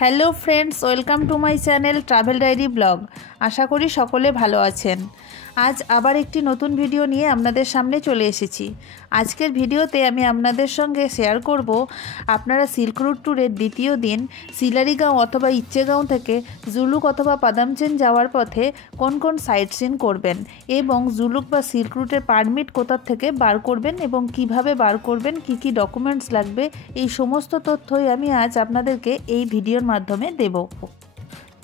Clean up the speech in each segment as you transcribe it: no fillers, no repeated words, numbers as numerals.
Hello friends, welcome to my channel travel diary blog. আশা করি সকলে ভালো আছেন। আজ আবার একটি নতুন ভিডিও নিয়ে আপনাদের সামনে চলে এসেছি। আজকের ভিডিওতে আমি আপনাদের সঙ্গে শেয়ার করব আপনারা সিল্ক রুট ট্যুরের দ্বিতীয় দিন সিলারিগাঁও অথবা ইচ্ছেগাঁও থেকে জুলুক অথবা পাদামচেন যাওয়ার পথে কোন কোন সাইট সিন করবেন এবং জুলুক বা সিল্ক রুটের পারমিট কোথা থেকে বার করবেন এবং কিভাবে বার করবেন, কি কি ডকুমেন্টস লাগবে, এই সমস্ত তথ্যই আমি আজ আপনাদেরকে এই ভিডিওর মাধ্যমে দেব।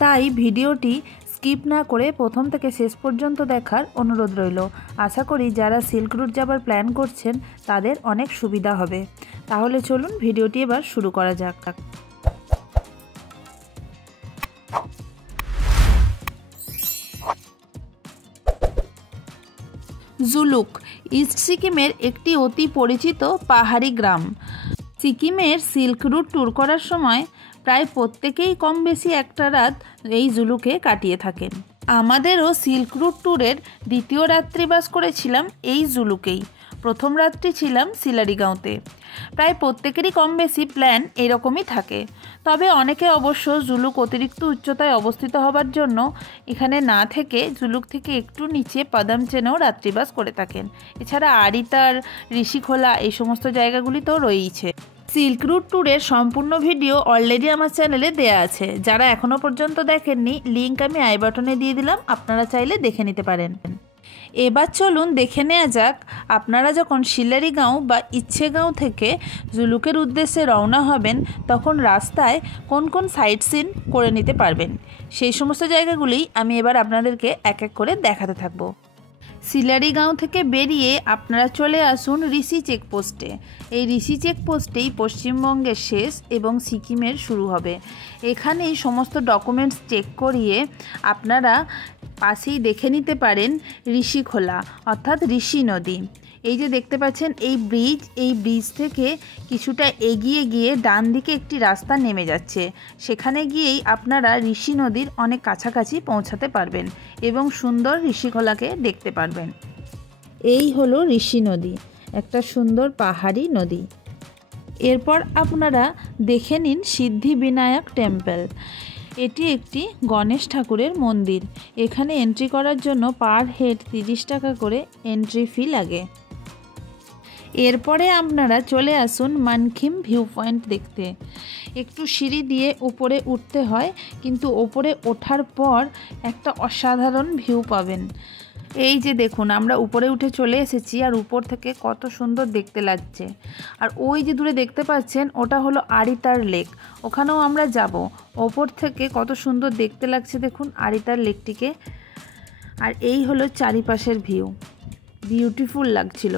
তাই ভিডিওটি স্কিপ না করে প্রথম থেকে শেষ পর্যন্ত দেখার অনুরোধ রইল। আশা করি যারা সিল্ক রুট যাবার প্ল্যান করছেন তাদের অনেক সুবিধা হবে। তাহলে চলুন ভিডিওটি এবার শুরু করা যাক। জুলুক ইস্ট সিকিমের একটি অতি পরিচিত পাহাড়ি গ্রাম। সিকিমের সিল্ক রুট ট্যুর করার সময় প্রায় প্রত্যেকেই কম বেশি একটা রাত এই জুলুকে কাটিয়ে থাকেন। আমাদেরও সিল্ক রুট ট্যুরের দ্বিতীয় রাত্রিবাস করেছিলাম এই জুলুকেই। প্রথম রাত্রি ছিলাম সিলারিগাঁওতে। প্রায় প্রত্যেকেরই কম বেশি প্ল্যান এরকমই থাকে, তবে অনেকে অবশ্য জুলুক অতিরিক্ত উচ্চতায় অবস্থিত হবার জন্য এখানে না থেকে জুলুক থেকে একটু নিচে পাদামচেনেও রাত্রিবাস করে থাকেন। এছাড়া আড়িতার, ঋষিখোলা এই সমস্ত জায়গাগুলি তো রয়েইছে। সিল্ক রুট ট্যুরের সম্পূর্ণ ভিডিও অলরেডি আমার চ্যানেলে দেয়া আছে। যারা এখনও পর্যন্ত দেখেননি, লিঙ্ক আমি আই বাটনে দিয়ে দিলাম, আপনারা চাইলে দেখে নিতে পারেন। এবার চলুন দেখে নেওয়া যাক আপনারা যখন সিলারিগাঁও বা ইচ্ছেগাঁও থেকে জুলুকের উদ্দেশ্যে রওনা হবেন তখন রাস্তায় কোন কোন সাইট সিন করে নিতে পারবেন। সেই সমস্ত জায়গাগুলি আমি এবার আপনাদেরকে এক এক করে দেখাতে থাকবো। সিলারিগাঁও থেকে বেরিয়ে আপনারা চলে আসুন ঋষি চেকপোস্টে। এই ঋষি চেকপোস্টেই পশ্চিমবঙ্গের শেষ এবং সিকিমের শুরু হবে। এখানেই সমস্ত ডকুমেন্টস চেক করিয়ে আপনারা পাশেই দেখে নিতে পারেন ঋষিখোলা অর্থাৎ ঋষি নদী। এই যে দেখতে পাচ্ছেন এই ব্রিজ থেকে কিছুটা এগিয়ে গিয়ে ডান দিকে একটি রাস্তা নেমে যাচ্ছে। সেখানে গিয়েই আপনারা ঋষি নদীর অনেক কাছাকাছি পৌঁছাতে পারবেন এবং সুন্দর ঋষিখোলাকে দেখতে পারবেন। এই হলো ঋষি নদী, একটা সুন্দর পাহাড়ি নদী। এরপর আপনারা দেখে নিন সিদ্ধিবিনায়ক টেম্পল। এটি একটি গণেশ ঠাকুরের মন্দির। এখানে এন্ট্রি করার জন্য পার হেড 30 টাকা করে এন্ট্রি ফি লাগে। এরপরে আপনারা চলে আসুন মানখিম ভিউ পয়েন্ট দেখতে। একটু সিঁড়ি দিয়ে উপরে উঠতে হয়, কিন্তু ওপরে ওঠার পর একটা অসাধারণ ভিউ পাবেন। এই যে দেখুন, আমরা উপরে উঠে চলে এসেছি আর উপর থেকে কত সুন্দর দেখতে লাগছে। আর ওই যে দূরে দেখতে পাচ্ছেন ওটা হলো আড়িতার লেক, ওখানেও আমরা যাব। ওপর থেকে কত সুন্দর দেখতে লাগছে দেখুন আড়িতার লেকটিকে। আর এই হলো চারিপাশের ভিউ, বিউটিফুল লাগছিল।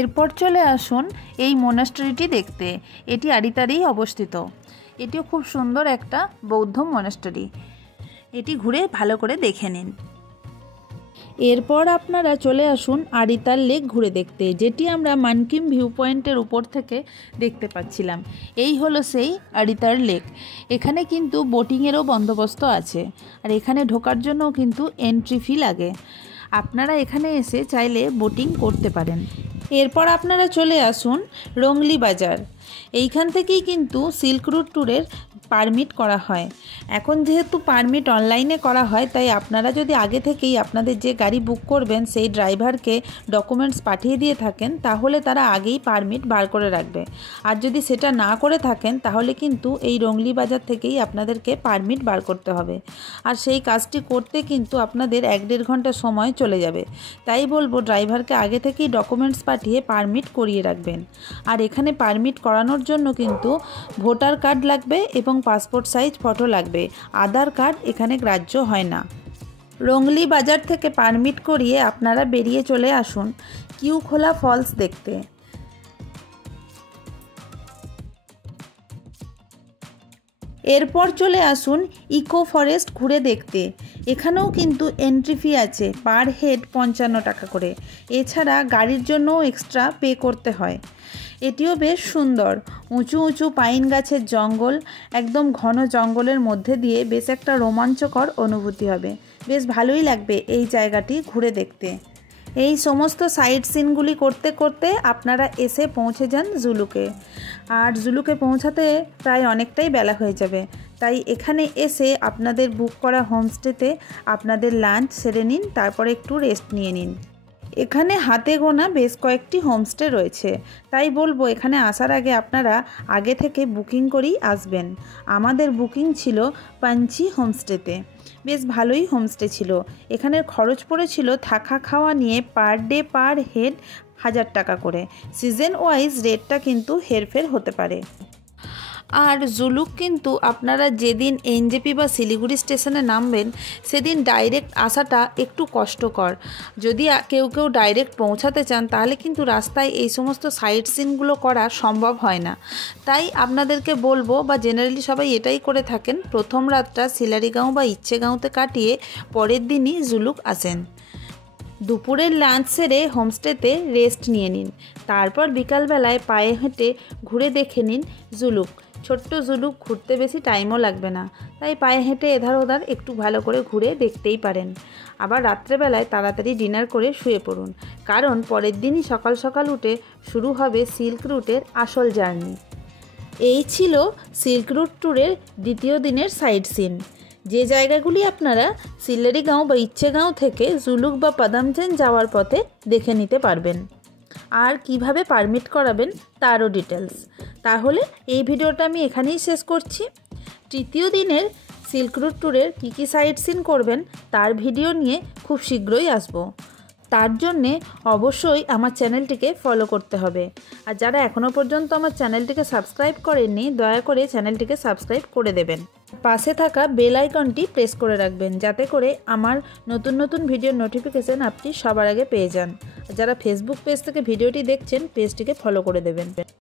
এরপর চলে আসুন এই মোনাস্ট্রিটি দেখতে। এটি আড়িতারেই অবস্থিত। এটিও খুব সুন্দর একটা বৌদ্ধ মোনাস্ট্রি। এটি ঘুরে ভালো করে দেখে নিন। এরপর আপনারা চলে আসুন আড়িতার লেক ঘুরে দেখতে, যেটি আমরা মানকিম ভিউ পয়েন্টের উপর থেকে দেখতে পাচ্ছিলাম। এই হলো সেই আড়িতার লেক। এখানে কিন্তু বোটিংয়েরও বন্দোবস্ত আছে, আর এখানে ঢোকার জন্যও কিন্তু এন্ট্রি ফি লাগে। আপনারা এখানে এসে চাইলে বোটিং করতে পারেন। এরপর আপনারা চলে আসুন রংলি বাজার। এইখান থেকেই কিন্তু সিল্ক রুট ট্যুরের পারমিট করা হয়। এখন যেহেতু পারমিট অনলাইনে করা হয়, তাই আপনারা যদি আগে থেকেই আপনাদের যে গাড়ি বুক করবেন সেই ড্রাইভারকে ডকুমেন্টস পাঠিয়ে দিয়ে থাকেন, তাহলে তারা আগেই পারমিট বার করে রাখবে। আর যদি সেটা না করে থাকেন তাহলে কিন্তু এই রংলি বাজার থেকেই আপনাদেরকে পারমিট বার করতে হবে। আর সেই কাজটি করতে কিন্তু আপনাদের 1-1.5 ঘন্টা সময় চলে যাবে। তাই বলবো ড্রাইভারকে আগে থেকেই ডকুমেন্টস পাঠিয়ে পারমিট করিয়ে রাখবেন। আর এখানে পারমিট করানোর জন্য কিন্তু ভোটার কার্ড লাগবে এবং পাসপোর্ট সাইজ ফটো লাগবে। আধার কার্ড এখানে গ্রাহ্য হয় না। রংলি বাজার থেকে পারমিট করিয়ে আপনারা বেরিয়ে চলে আসুন কিউখোলা ফলস দেখতে। এরপর চলে আসুন ইকো ফরেস্ট ঘুরে দেখতে। এখানেও কিন্তু এন্ট্রি ফি আছে, পার হেড 55 টাকা করে। এছাড়া গাড়ির জন্যও এক্সট্রা পে করতে হয়। এটিও বেশ সুন্দর, উঁচু উঁচু পাইন গাছের জঙ্গল, একদম ঘন জঙ্গলের মধ্যে দিয়ে বেশ একটা রোমাঞ্চকর অনুভূতি হবে। বেশ ভালোই লাগবে এই জায়গাটি ঘুরে দেখতে। এই সমস্ত সাইট সিনগুলি করতে করতে আপনারা এসে পৌঁছে যান জুলুকে। আর জুলুকে পৌঁছাতে প্রায় অনেকটাই বেলা হয়ে যাবে, তাই এখানে এসে আপনাদের বুক করা হোমস্টেতে আপনাদের লাঞ্চ সেরে নিন, তারপরে একটু রেস্ট নিয়ে নিন। এখানে হাতে গোনা বেশ কয়েকটি হোমস্টে রয়েছে, তাই বলবো এখানে আসার আগে আপনারা আগে থেকে বুকিং করেই আসবেন। আমাদের বুকিং ছিল পাঞ্চি হোমস্টেতে। বেশ ভালোই হোমস্টে ছিল। এখানের খরচ পড়েছিল থাকা খাওয়া নিয়ে পার ডে পার হেড 1000 টাকা করে। সিজন ওয়াইজ রেটটা কিন্তু হেরফের হতে পারে। আর জুলুক কিন্তু আপনারা যেদিন এনজেপি বা শিলিগুড়ি স্টেশনে নামবেন সেদিন ডাইরেক্ট আসাটা একটু কষ্টকর। যদি কেউ কেউ ডাইরেক্ট পৌঁছাতে চান তাহলে কিন্তু রাস্তায় এই সমস্ত সাইট সিনগুলো করা সম্ভব হয় না। তাই আপনাদেরকে বলবো, বা জেনারেলি সবাই এটাই করে থাকেন, প্রথম রাতটা শিলারিগাঁও বা ইচ্ছেগাঁওতে কাটিয়ে পরের দিনই জুলুক আসেন। দুপুরের লাঞ্চ সেরে হোমস্টেতে রেস্ট নিয়ে নিন, তারপর বিকালবেলায় পায়ে হেঁটে ঘুরে দেখে নিন জুলুক। ছোট্ট জুলুক, ঘুরতে বেশি টাইমও লাগবে না, তাই পায়ে হেঁটে এধার ওধার একটু ভালো করে ঘুরে দেখতেই পারেন। আবার রাত্রেবেলায় তাড়াতাড়ি ডিনার করে শুয়ে পড়ুন, কারণ পরের দিনই সকাল সকাল উঠে শুরু হবে সিল্ক রুটের আসল জার্নি। এই ছিল সিল্ক রুট ট্যুরের দ্বিতীয় দিনের সাইট সিন। যে জায়গাগুলি আপনারা শিলারিগাঁও বা ইচ্ছেগাঁও থেকে জুলুক বা পাদামজেন যাওয়ার পথে দেখে নিতে পারবেন, আর কিভাবে পারমিট করাবেন তারও ডিটেলস। তাহলে এই ভিডিওটা আমি এখানেই শেষ করছি। তৃতীয় দিনের সিল্ক রুট ট্যুরের কী কী সাইট সিন করবেন তার ভিডিও নিয়ে খুব শীঘ্রই আসবো। তার জন্যে অবশ্যই আমার চ্যানেলটিকে ফলো করতে হবে। আর যারা এখনও পর্যন্ত আমার চ্যানেলটিকে সাবস্ক্রাইব করেননি, দয়া করে চ্যানেলটিকে সাবস্ক্রাইব করে দেবেন। পাশে থাকা বেল আইকনটি প্রেস করে রাখবেন, যাতে করে আমার নতুন নতুন ভিডিওর নোটিফিকেশান আপনি সবার আগে পেয়ে যান। যারা ফেসবুক পেজ থেকে ভিডিওটি দেখছেন, পেজটিকে ফলো করে দেবেন।